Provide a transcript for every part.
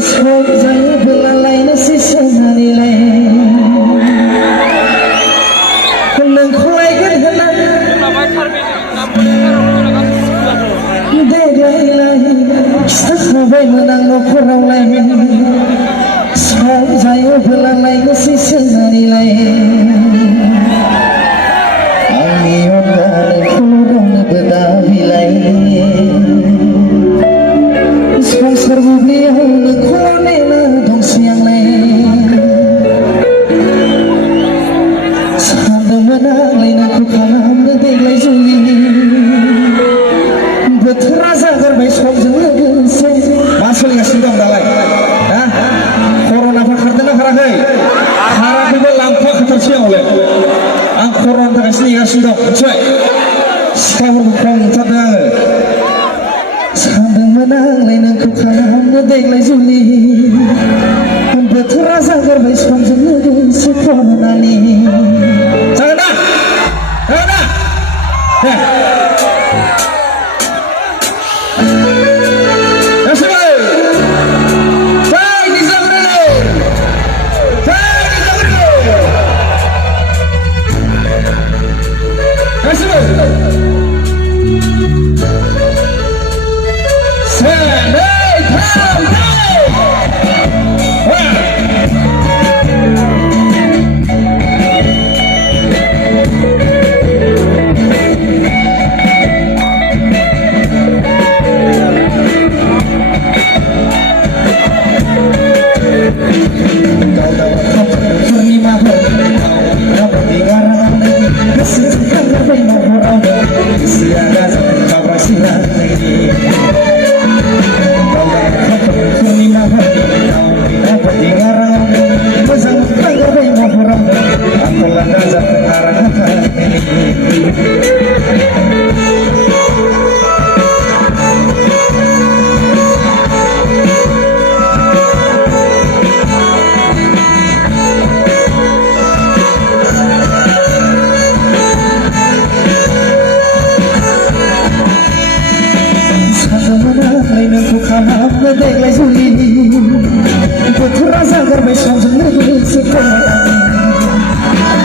Saya belalai nasi senanilai Nang kulai gerhana Dedailah Sampai menang nokorau lai Saya belalai nasi senanilai Angin dari kurung bedabilai Sponsor beliau nekolonela dong siang lain Sambil menang lain aku kalah mendeglai juli Berterasa gerbai somjeng legese Masuk ya sindong dalai Corona fakardena haragai Haragai lampak ketersiang oleh Ang corona terkasih ya sindong Cuy Sekarang berkong tadang Sambil menang lain aku kalah mendeglai juli Berterasa gerbai somjeng legese Corona-ni Jangan dah Jangan dah furnima mwinabadi garanga Deglai juli Berterasa gerbai somjeng legese Corona-ni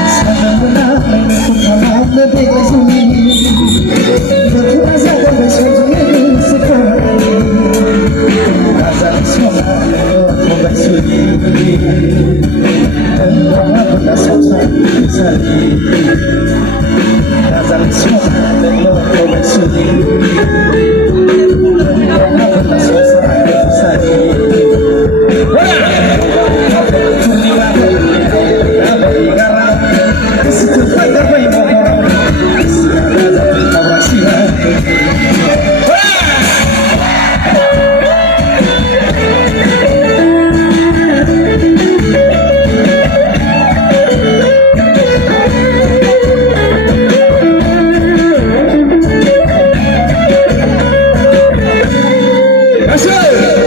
Sambil menang lain aku kalah mendeglai juli Berterasa gerbai somjeng legese Corona-ni Azal semua mengobai juli Tengah benar somsang sali Azal semua mengobai juli Tengah benar somsang Masuk